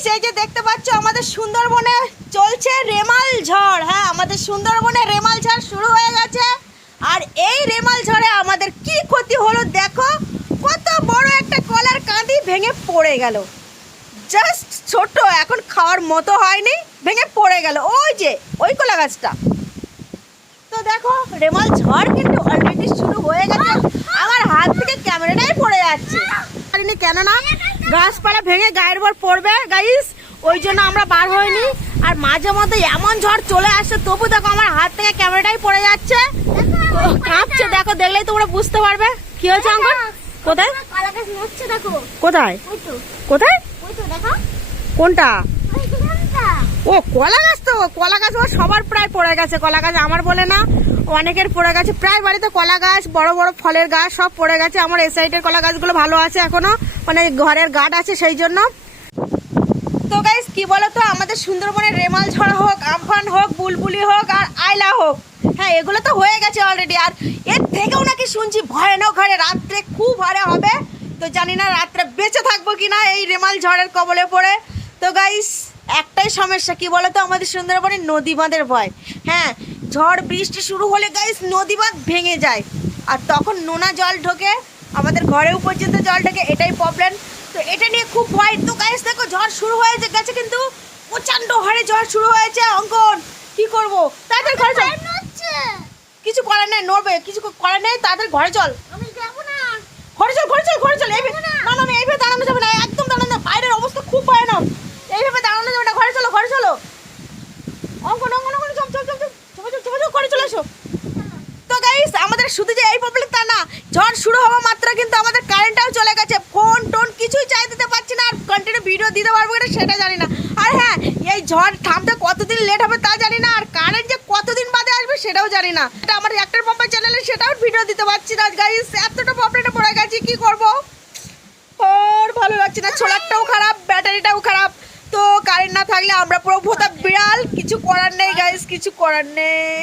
Guys এই যে দেখতে পাচ্ছ আমাদের সুন্দরবনে চলছে রেমাল ঝড়। হ্যাঁ, আমাদের সুন্দরবনে রেমাল ঝড় শুরু হয়ে গেছে। আর এই রেমাল ঝড়ে আমাদের কি ক্ষতি হলো দেখো, কত বড় একটা কলার কাঁদি ভেঙে পড়ে গেল। জাস্ট ছোট, এখন খাওয়ার মতো হয়নি, ভেঙে পড়ে গেল ওই যে ওই কলা গাছটা। তো দেখো রেমাল ঝড় কিন্তু অলরেডি শুরু হয়ে গেছে। আমার হাত থেকে ক্যামেরাটাই পড়ে যাচ্ছে, কেন না গাছপালা ভেঙে গায়ের উপর পড়বে গাইস, ওই জন্য আমরা বার হইনি। আর মাঝে মধ্যে এমন ঝড় চলে আসছে, তবু দেখো আমার হাত থেকে ক্যামেরাটাই পড়ে যাচ্ছে, কাঁপছে। দেখো, দেখলেই তোমরা বুঝতে পারবে কি হয়েছে। আঙ্কল কোথায়? কোথায় কোথায় কোনটা? ও কলা গাছ। তো কলা গাছ সবার প্রায় পড়ে গেছে। কলা গাছ আমার বলে না, অনেকের পড়ে গেছে। প্রায় বাড়িতে কলা গাছ, বড় বড় ফলের গাছ সব পড়ে গেছে। আমার এই সাইডের কলা গাছগুলো ভালো আছে এখনো, মানে ঘরের গাছ আছে সেই জন্য। তো গাইস কি বলতো, আমাদের সুন্দরবনের রেমাল ঝড় হোক, আমফান হোক, বুলবুলি হোক আর আইলা হোক, হ্যাঁ এগুলো তো হয়ে গেছে অলরেডি। আর এর থেকেও নাকি শুনছি ভয়ানক হারে রাত্রে খুব হারে হবে। তো জানি না রাত্রে বেঁচে থাকবো কিনা এই রেমাল ঝড়ের কবলে পড়ে। তো গাইস একটাই সমস্যা কি বলতো, আমাদের সুন্দরবনে নদী বাঁধের ভয়। হ্যাঁ, ঝড় বৃষ্টি শুরু হলে গাইস নদী বাঁধ ভেঙে যায়, আর তখন নোনা জল ঢোকে, আমাদের ঘরেও পর্যন্ত জল ঢোকে, এটাই প্রবলেম। তো এটা নিয়ে খুব ভয়। তো গাইস দেখো ঝড় শুরু হয়ে গেছে, কিন্তু প্রচন্ড হারে ঝড় শুরু হয়েছে। অঙ্কন কি করবো, তাদের ঘরে চল। কিছু করার নেই, নড়বে, কিছু করার নেই, তাদের ঘরে চল। ঘরে চল, ঘরে চল, ঘরে চল। না না না, এইভাবে দাঁড়ানো যাবে না, একদম দাঁড়ানো। বাইরের অবস্থা খুব ভয়ানক, এইভাবে দাঁড়ানো যাবে না। ঘরে চলো, ঘরে চলো। অঙ্কন অঙ্কন অঙ্কন, চল চল চল চল, ঘরে চলে এসো। তো গাইস আমাদের শুধু যে এই প্রবলেম তা না, ঝড় শুরু হওয়া মাত্র কিন্তু আমাদের কারেন্টটাও চলে গেছে। ফোন টোন কিছুই চাই দিতে পারছি না, আর কন্টিনিউ ভিডিও দিতে পারবো কিনা সেটা জানি না। আর হ্যাঁ, এই ঝড় থামতে কতদিন লেট হবে তা জানি না, আর কারেন্ট যে কতদিন বাদে আসবে সেটাও জানি না। এটা আমার একটার পাম্পের চ্যানেলে সেটাও ভিডিও দিতে পারছি না গাইস, এতটা প্রবলেমে পড়ে গেছি, কি করবো আর ভালো লাগছে না। সোলারটাও খারাপ, ব্যাটারিটাও খারাপ। তো কারেন্ট না থাকলে আমরা পুরো ভোতা বিড়াল, কিছু করার নেই গাইস, কিছু করার নেই।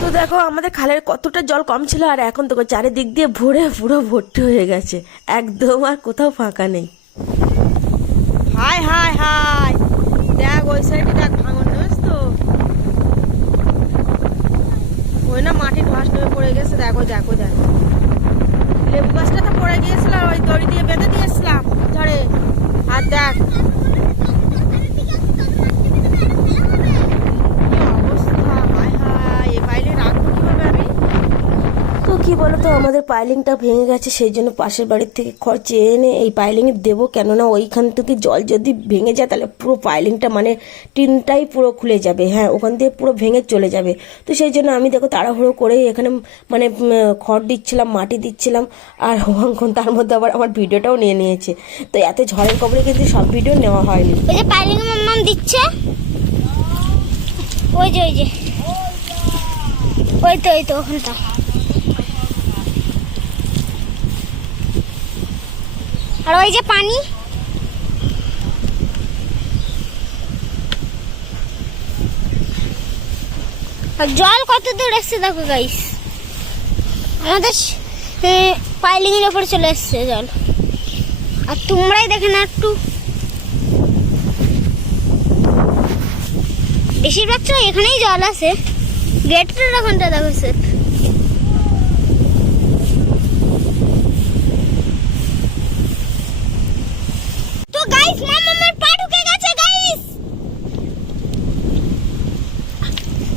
তো দেখো আমাদের খালের কতটা জল কম ছিল, আর এখন তো চারিদিক দিয়ে ভরে পুরো ভর্তি হয়ে গেছে, একদম আর কোথাও ফাঁকা নেই। হাই হাই হাই, দেখ ওই সাইডে দেখ ভাঙন, বুঝছ তো, ওই না মাটির ধস নেমে পড়ে গেছে। দেখো দেখো দেখো, লেবু গাছটা তো পড়ে গিয়েছিল, ওই দড়ি দিয়ে বেঁধে দিয়েছিলাম ঝড়ে। আর দেখ কি বলতো, আমাদের পাইলিংটা ভেঙে গেছে, সেই জন্য পাশের বাড়ির থেকে খড় চেয়ে এনে এই পাইলিংয়ে দেবো। কেননা ওইখান থেকে জল যদি ভেঙে যায় তাহলে পুরো পাইলিংটা মানে টিনটাই পুরো খুলে যাবে। হ্যাঁ, ওখান দিয়ে পুরো ভেঙে চলে যাবে। তো সেই জন্য আমি দেখো তাড়াহুড়ো করে এখানে মানে খড় দিচ্ছিলাম, মাটি দিচ্ছিলাম, আর অঙ্কন তার মধ্যে আবার আমার ভিডিওটাও নিয়ে নিয়েছে। তো এত ঝড়ের কবলে কিন্তু সব ভিডিও নেওয়া হয়নি। ওই যে পাইলিং মাম্মাম দিচ্ছে, ওই যে ওই তো ওখানটা। আর ওই যে পানি, আর জল কত দূর এসছে দেখো গাইস, আমাদের পাইলিং এর উপরে চলে এসছে জল। আর তোমরাই দেখে না একটু, বেশিরভাগ তো এখানেই জল আছে, গেটের ওখানটা দেখো স্যার। গাইস মামার পা ঢুকে গেছে গাইস।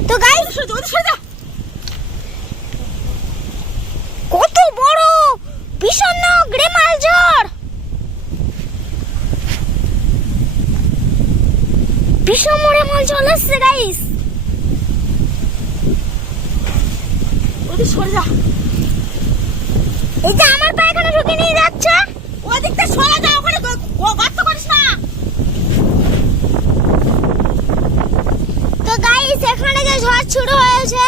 তো গাইস কত বড় ভীষণ রেমাল ঝড়, ভীষণ রেমাল ঝড় আসছে গাইস। ওদের সরে যা, এই যে আমার পায়খানা ঢুকে নিয়ে যাচ্ছে। ওই দিকটা সরা যা, ওখানে গর্ত করিস না। তো গাইস এখানে যে ঝড় শুরু হয়েছে,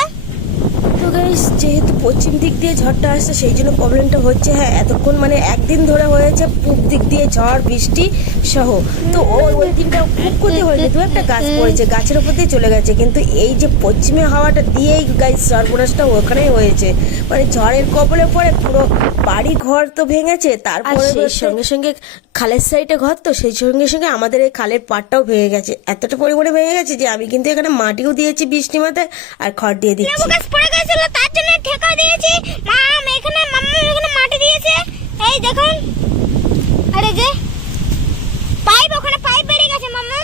তো গাইস যেহেতু পশ্চিম দিক দিয়ে ঝড়টা আসছে সেই জন্য প্রবলেমটা হচ্ছে। হ্যাঁ এতক্ষণ মানে একদিন ধরে হয়েছে পূব দিক দিয়ে ঝড় বৃষ্টি সহ। তো ওই দিনটা খুব ক্ষতি হয়েছে, দু একটা গাছ পড়েছে, গাছের উপর দিয়ে চলে গেছে, কিন্তু এই যে পশ্চিমে হাওয়াটা দিয়েই গাইস সর্বনাশটা ওখানেই হয়েছে। মানে ঝড়ের কবলে পড়ে পুরো বাড়ি ঘর তো ভেঙেছে, তারপরে সেই সঙ্গে সঙ্গে খালের সাইডে ঘর, তো সেই সঙ্গে সঙ্গে আমাদের এই খালের পাড়টাও ভেঙে গেছে। এতটা পরিমাণে ভেঙে গেছে যে আমি কিন্তু এখানে মাটিও দিয়েছি বৃষ্টি মাথায় আর খড় দিয়ে দিচ্ছি। লেবু গাছ পড়ে গেছিল তার জন্য ঠেকা দিয়েছি। মাম্মা এখানে মাটি দিয়েছে, এই দেখুন। আরে যে পাইপ, ওখানে পাইপ বেরিয়ে গেছে মাম্মা।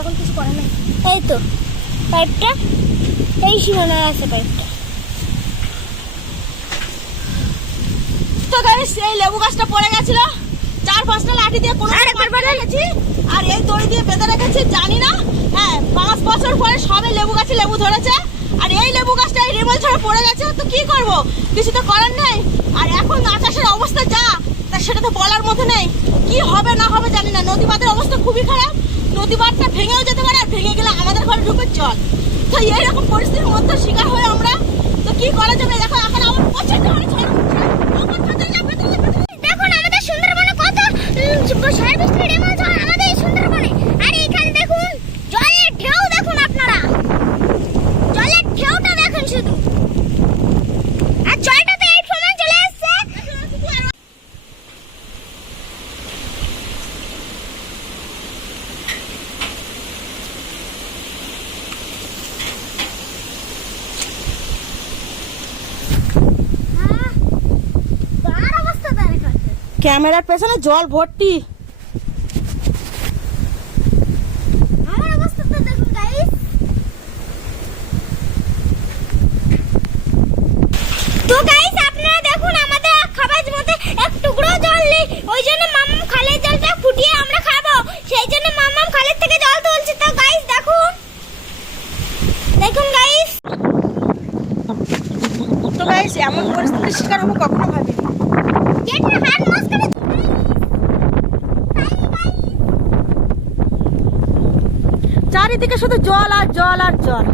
এখন কিছু করে না, এই তো পাইপটা এই সীমানায় আছে পাইপটা। তো গাইস এই লেবু গাছটা পড়ে গেছিল, 4-5টা লাঠি দিয়ে কোনো রেখেছি আর এই দড়ি দিয়ে বেঁধে রেখেছি, জানি না। হ্যাঁ 5 বছর পরে সবে লেবু গাছে লেবু ধরেছে, আর এই লেবু গাছটা এই রেমাল ঝড়ে পড়ে গেছে। তো কি করব, কিছু তো করার নেই। আর এখন আকাশের অবস্থা যা, তা সেটা তো বলার মতো নেই। কি হবে না হবে জানি না। নদী বাঁধের অবস্থা খুবই খারাপ, নদী বাঁধটা ভেঙেও যেতে পারে, আর ভেঙে গেলে আমাদের ঘরে ঢুকে জল। তো এইরকম পরিস্থিতির মধ্যে শিকার হয়ে আমরা, তো কি করা যাবে। দেখো এখন আমার প্রচন্ড ঝড় উঠছে। দেখুন আমাদের সুন্দরবনে কত ঝড় বৃষ্টি রেমাল ঝড় আমাদের এই সুন্দরবনে। আর এখানে দেখুন জলের ঢেউ, দেখুন আপনারা জলের ঢেউটা দেখুন শুধু। আর জলটা তো এই সময় চলে আসছে। কার অবস্থা দেখো, ক্যামেরার পেছনে জল ভর্তি। আমার অবস্থাটা দেখুন গাইস। তো গাইস আপনারা দেখুন আমাদের খাবার মধ্যে এক টুকরো জল নেই, ওই জন্য মাম্মাম খালের জলটা ফুটিয়ে আমরা খাবো, সেই জন্য মাম্মাম খালের থেকে জল তুলছে। তো গাইস দেখুন, দেখুন গাইস। তো গাইস এমন পরিস্থিতির শিকার হবো কখনো ভাবিনি। গেটের হাত মাঝখানে চারিদিকে শুধু জল আর জল আর জল।